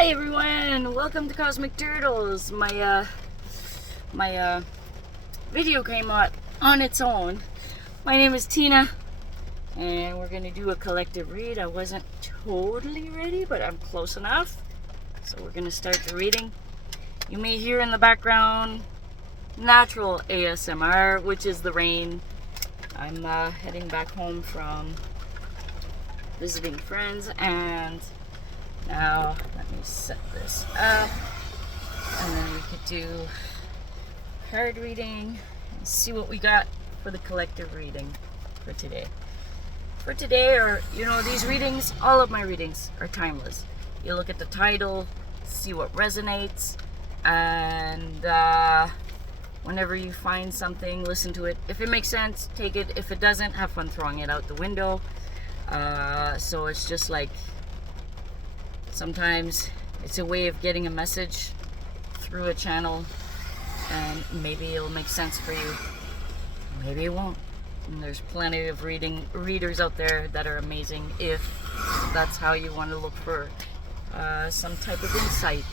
Hi everyone, welcome to Cosmic Turtles. My video came out on its own. My name is Tina, and we're gonna do a collective read. I wasn't totally ready, but I'm close enough. So we're gonna start the reading. You may hear in the background natural ASMR, which is the rain. I'm heading back home from visiting friends, and now let me set this up, and then we could do card reading and see what we got for the collective reading for today. For today, or these readings, all of my readings are timeless. You look at the title, see what resonates, and whenever you find something, listen to it. If it makes sense, take it. If it doesn't, have fun throwing it out the window. So it's just like, sometimes it's a way of getting a message through a channel, and maybe it'll make sense for you, maybe it won't. And there's plenty of readers out there that are amazing if that's how you want to look for some type of insight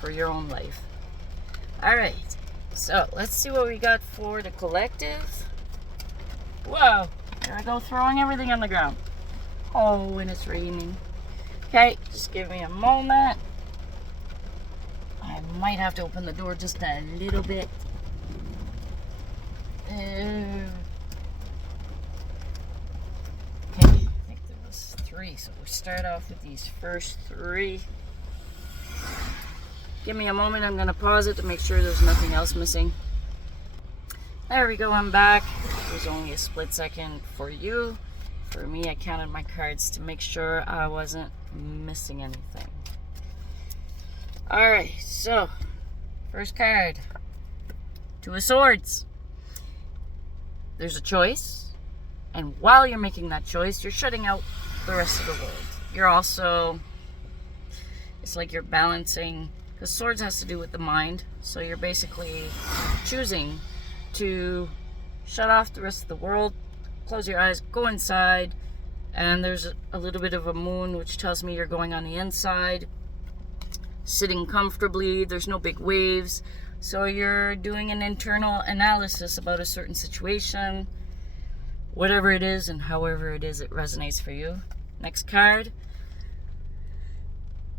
for your own life. Alright, so let's see what we got for the collective. Whoa, here I go throwing everything on the ground. Oh, and it's raining. Okay, just give me a moment. I might have to open the door just a little bit. Okay, I think there was 3, so we'll start off with these first 3. Give me a moment, I'm going to pause it to make sure there's nothing else missing. There we go, I'm back. It was only a split second for you. For me, I counted my cards to make sure I wasn't missing anything. Alright, so first card, 2 of Swords. There's a choice, and while you're making that choice, you're shutting out the rest of the world. You're also, it's like you're balancing, because Swords has to do with the mind, so you're basically choosing to shut off the rest of the world, close your eyes, go inside, and there's a little bit of a moon, which tells me you're going on the inside, sitting comfortably, there's no big waves, so you're doing an internal analysis about a certain situation, whatever it is and however it is it resonates for you. Next card,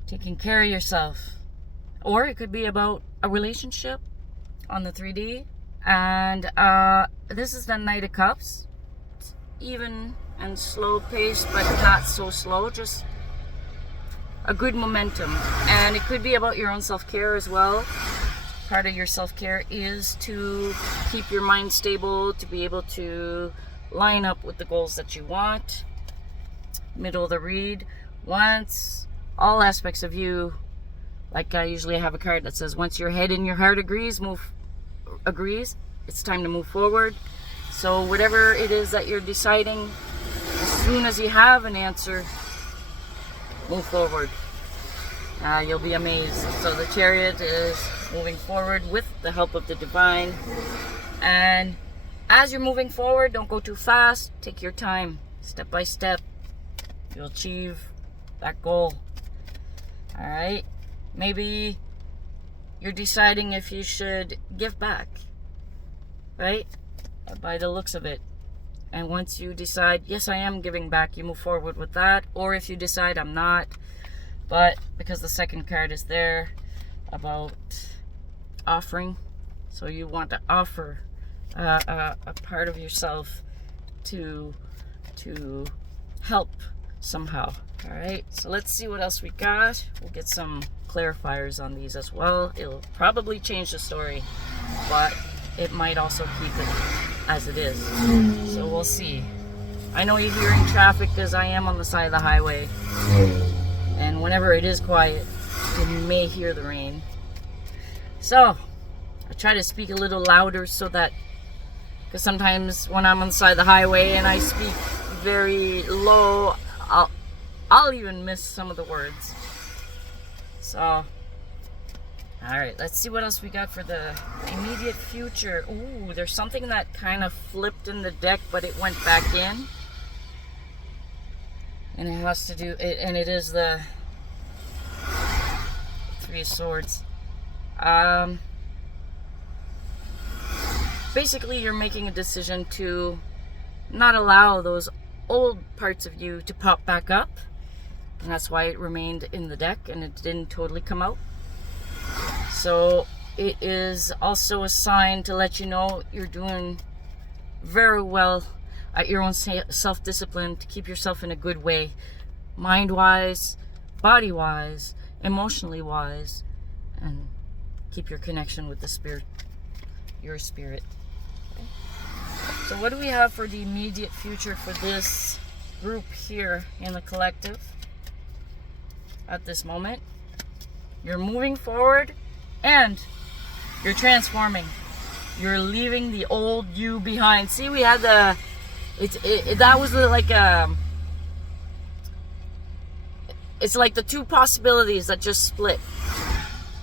taking care of yourself, or it could be about a relationship on the 3D, and this is the Knight of Cups. Even and slow pace, but not so slow, just a good momentum. And it could be about your own self-care as well. Part of your self-care is to keep your mind stable, to be able to line up with the goals that you want. Middle of the read, once all aspects of you, like I usually have a card that says, once your head and your heart agrees, it's time to move forward. So whatever it is that you're deciding, as soon as you have an answer, move forward. You'll be amazed. So the Chariot is moving forward with the help of the Divine. And as you're moving forward, don't go too fast. Take your time, step by step. You'll achieve that goal. Alright? Maybe you're deciding if you should give back. Right? By the looks of it. And once you decide, yes, I am giving back, you move forward with that. Or if you decide I'm not, but because the second card is there about offering, so you want to offer a part of yourself to help somehow. All right, so let's see what else we got. We'll get some clarifiers on these as well. It'll probably change the story, but it might also keep it as it is. So we'll see. I know you're hearing traffic because I am on the side of the highway. And whenever it is quiet, you may hear the rain. So, I try to speak a little louder so that, because sometimes when I'm on the side of the highway and I speak very low, I'll even miss some of the words. So, alright, let's see what else we got for the immediate future. Ooh, there's something that kind of flipped in the deck, but it went back in. And it has to do, and it is the Three of Swords. Basically, you're making a decision to not allow those old parts of you to pop back up. And that's why it remained in the deck and it didn't totally come out. So it is also a sign to let you know you're doing very well at your own self-discipline to keep yourself in a good way. Mind-wise, body-wise, emotionally-wise, and keep your connection with the spirit, your spirit. Okay. So what do we have for the immediate future for this group here in the collective at this moment? You're moving forward and you're transforming. You're leaving the old you behind. See, we had the that was like it's like the two possibilities that just split.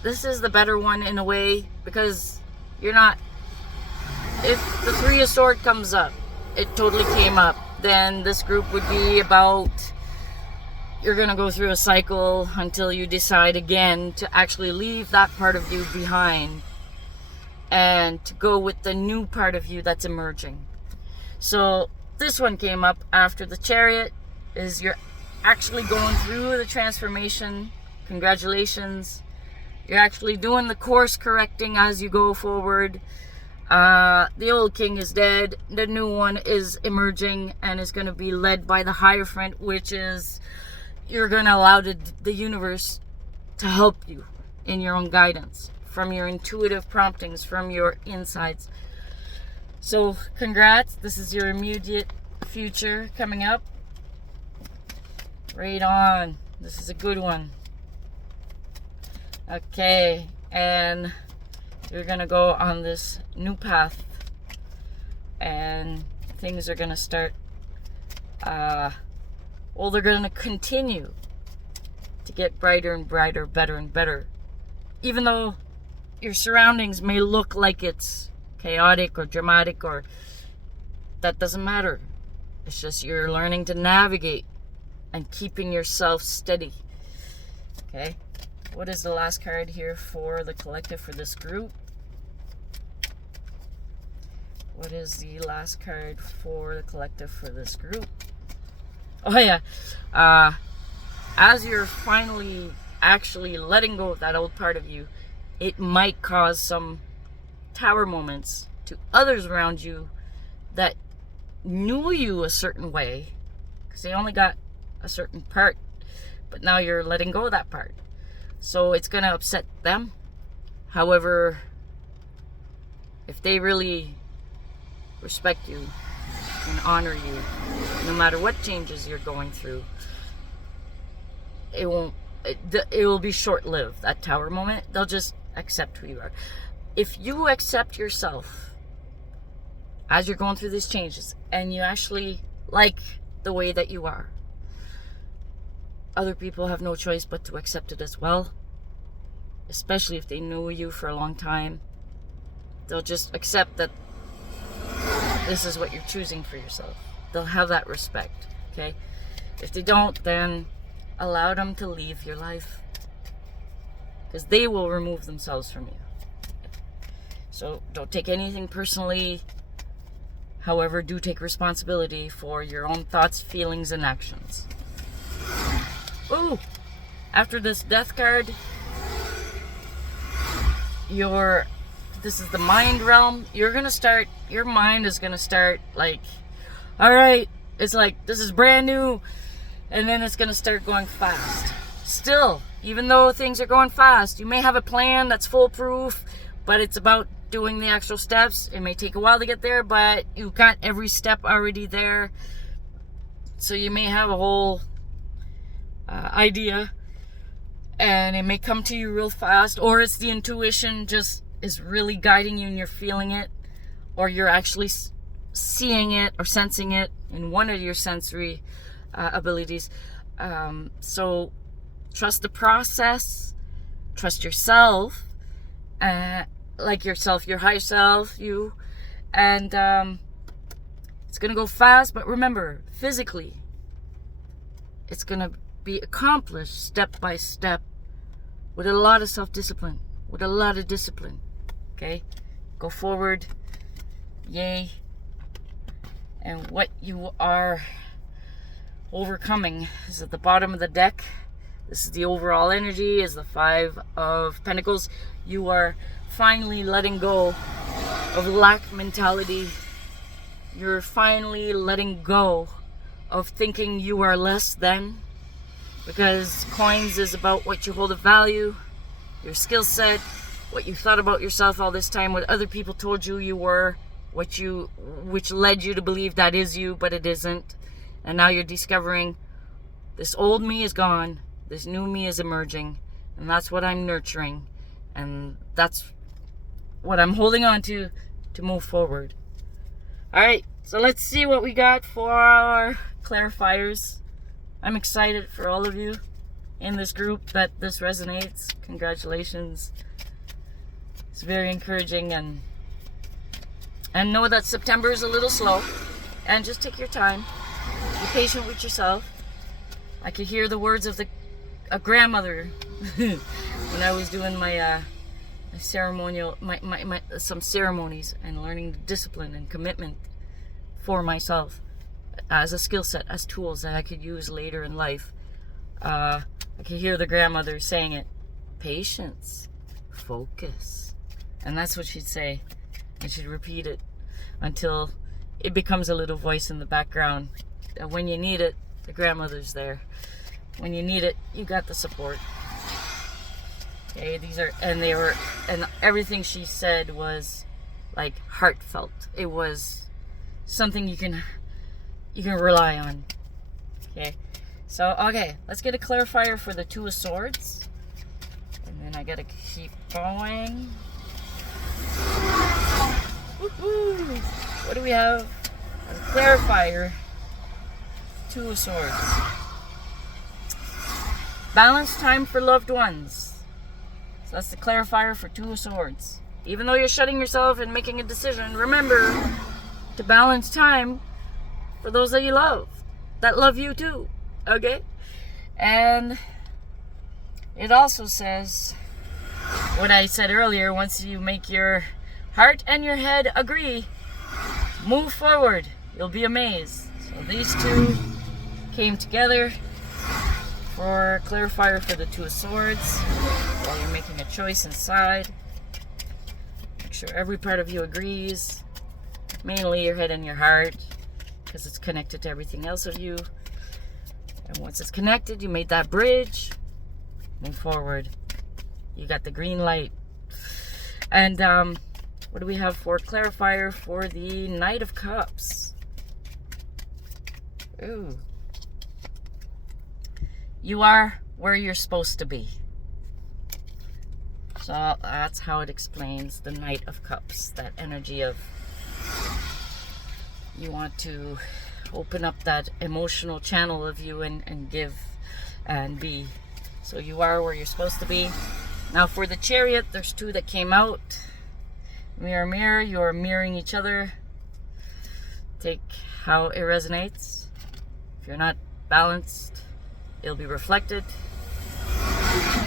This is the better one in a way, because you're not, if the Three of Swords comes up, it totally came up, then this group would be about, you're gonna go through a cycle until you decide again to actually leave that part of you behind and to go with the new part of you that's emerging. So this one came up after the Chariot, is you're actually going through the transformation. Congratulations. You're actually doing the course correcting as you go forward. The old king is dead. The new one is emerging and is going to be led by the Hierophant, which is you're going to allow the universe to help you in your own guidance, from your intuitive promptings, from your insights. So congrats. This is your immediate future coming up. Right on. This is a good one. Okay, and you're gonna go on this new path, and things are gonna start, well, they're gonna continue to get brighter and brighter, better and better. Even though your surroundings may look like it's chaotic or dramatic, or that doesn't matter. It's just you're learning to navigate and keeping yourself steady. Okay, what is the last card here for the collective for this group? What is the last card for the collective for this group? Oh yeah, as you're finally actually letting go of that old part of you, it might cause some tower moments to others around you that knew you a certain way, because they only got a certain part, but now you're letting go of that part. So it's going to upset them. However, if they really respect you and honor you, no matter what changes you're going through, it will be short-lived, that tower moment. They'll just accept who you are. If you accept yourself as you're going through these changes and you actually like the way that you are, other people have no choice but to accept it as well. Especially if they knew you for a long time, they'll just accept that this is what you're choosing for yourself. They'll have that respect. Okay, if they don't, then allow them to leave your life, because they will remove themselves from you. So don't take anything personally. However, do take responsibility for your own thoughts, feelings, and actions. Ooh, after this death card, this is the mind realm. Your mind is gonna start like, all right, it's like, this is brand new, and then it's gonna start going fast. Still, even though things are going fast, you may have a plan that's foolproof, but it's about doing the actual steps. It may take a while to get there, but you got every step already there. So you may have a whole idea, and it may come to you real fast, or it's the intuition just is really guiding you and you're feeling it, or you're actually seeing it or sensing it in one of your sensory abilities. So trust the process, trust yourself, like yourself, your higher self, you, and it's gonna go fast, but remember, physically, it's gonna be accomplished step by step with a lot of self-discipline, with a lot of discipline. Okay? Go forward. Yay. And what you are overcoming is at the bottom of the deck. This is the overall energy, is the 5 of Pentacles. You are finally letting go of lack mentality. You're finally letting go of thinking you are less than, because coins is about what you hold of value, your skill set, what you thought about yourself all this time, what other people told you you were, which led you to believe that is you, but it isn't. And now you're discovering this old me is gone, this new me is emerging, and that's what I'm nurturing, and that's what I'm holding on to move forward. Alright, so let's see what we got for our clarifiers. I'm excited for all of you in this group that this resonates. Congratulations. It's very encouraging, and know that September is a little slow, and just take your time. Be patient with yourself. I could hear the words of a grandmother when I was doing my ceremonial, some ceremonies, and learning the discipline and commitment for myself as a skill set, as tools that I could use later in life. I could hear the grandmother saying it. Patience, focus. And that's what she'd say. And she'd repeat it until it becomes a little voice in the background. And when you need it, the grandmother's there. When you need it, you got the support. Okay, and everything she said was like heartfelt. It was something you can rely on. Okay, so let's get a clarifier for the 2 of Swords, and then I gotta keep going. Woohoo! What do we have as a clarifier? 2 of Swords. Balance time for loved ones. So that's the clarifier for 2 of Swords. Even though you're shutting yourself and making a decision, remember to balance time for those that you love, that love you too. Okay? And it also says what I said earlier: once you make your heart and your head agree, move forward. You'll be amazed. So these 2 came together for clarifier for the 2 of Swords. While you're making a choice inside, make sure every part of you agrees, mainly your head and your heart, because it's connected to everything else of you. And once it's connected, you made that bridge, move forward. You got the green light. And what do we have for clarifier for the Knight of Cups? Ooh. You are where you're supposed to be. So that's how it explains the Knight of Cups. That energy of you want to open up that emotional channel of you and give and be. So you are where you're supposed to be. Now for the Chariot, there's 2 that came out. Mirror, mirror, you're mirroring each other. Take how it resonates. If you're not balanced, it'll be reflected.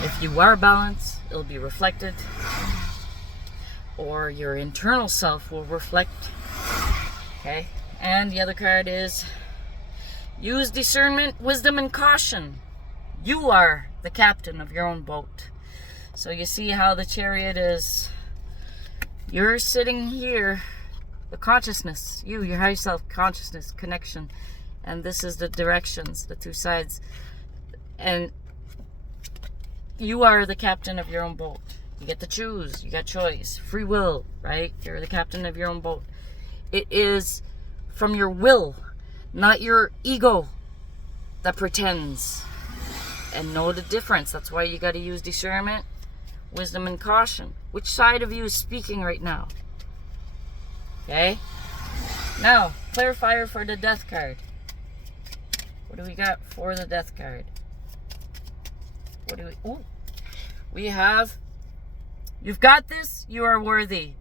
If you are balanced, it'll be reflected. Or your internal self will reflect. Okay? And the other card is use discernment, wisdom, and caution. You are the captain of your own boat. So you see how the Chariot is, you're sitting here, the consciousness, your higher self consciousness connection, and this is the directions, the 2 sides, and you are the captain of your own boat. You get to choose, you got choice, free will, right? You're the captain of your own boat. It is from your will, not your ego, that pretends. And know the difference. That's why you got to use discernment, wisdom, and caution. Which side of you is speaking right now? Okay? Now, clarifier for the Death card. What do we got for the Death card? What do we... Ooh. We have... You've got this. You are worthy.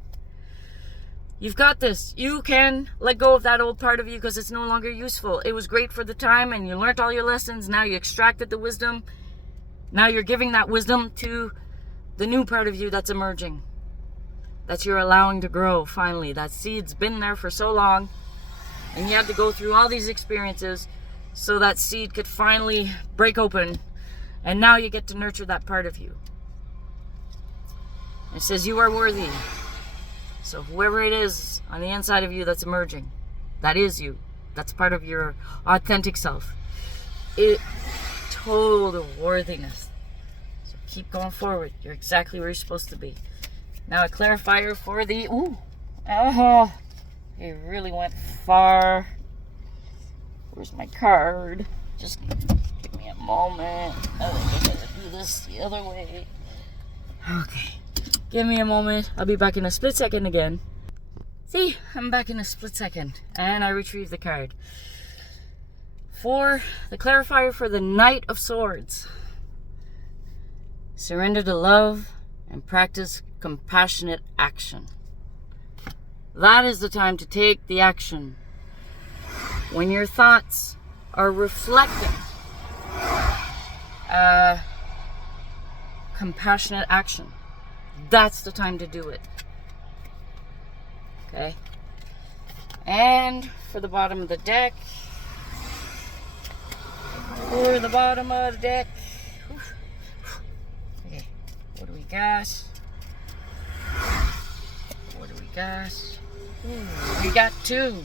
You've got this. You can let go of that old part of you because it's no longer useful. It was great for the time and you learned all your lessons. Now you extracted the wisdom. Now you're giving that wisdom to the new part of you that's emerging, that you're allowing to grow finally. That seed's been there for so long, and you had to go through all these experiences so that seed could finally break open, and now you get to nurture that part of you. It says you are worthy. So whoever it is on the inside of you that's emerging, that is you. That's part of your authentic self. Total worthiness. So keep going forward. You're exactly where you're supposed to be. Now a clarifier for the... it really went far. Where's my card? Just give me a moment. I think I gotta do this the other way. Okay. Give me a moment. I'll be back in a split second again. See, I'm back in a split second. And I retrieve the card. For the clarifier for the Knight of Swords. Surrender to love and practice compassionate action. That is the time to take the action. When your thoughts are reflecting compassionate action, that's the time to do it. Okay? And for the bottom of the deck, okay, what do we got? We got 2.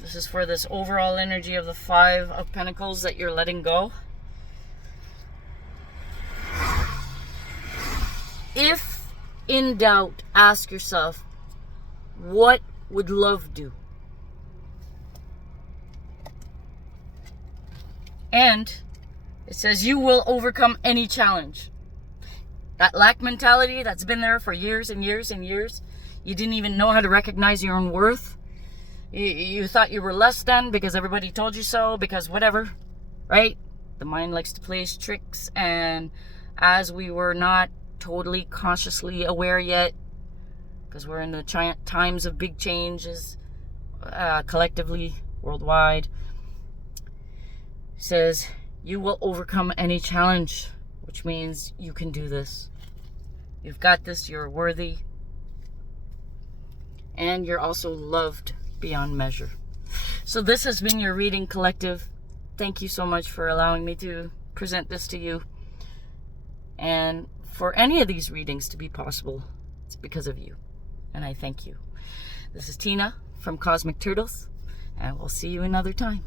This is for this overall energy of the 5 of Pentacles that you're letting go. If in doubt, ask yourself, what would love do? And it says you will overcome any challenge. That lack mentality that's been there for years and years and years. You didn't even know how to recognize your own worth. You thought you were less than because everybody told you so, because whatever, right? The mind likes to play tricks, and as we were not totally consciously aware yet, because we're in the times of big changes collectively, worldwide, says you will overcome any challenge, which means you can do this. You've got this, you're worthy, and you're also loved beyond measure. So this has been your reading, collective. Thank you so much for allowing me to present this to you. And for any of these readings to be possible, it's because of you. And I thank you. This is Tina from Cosmic Turtles, and we'll see you another time.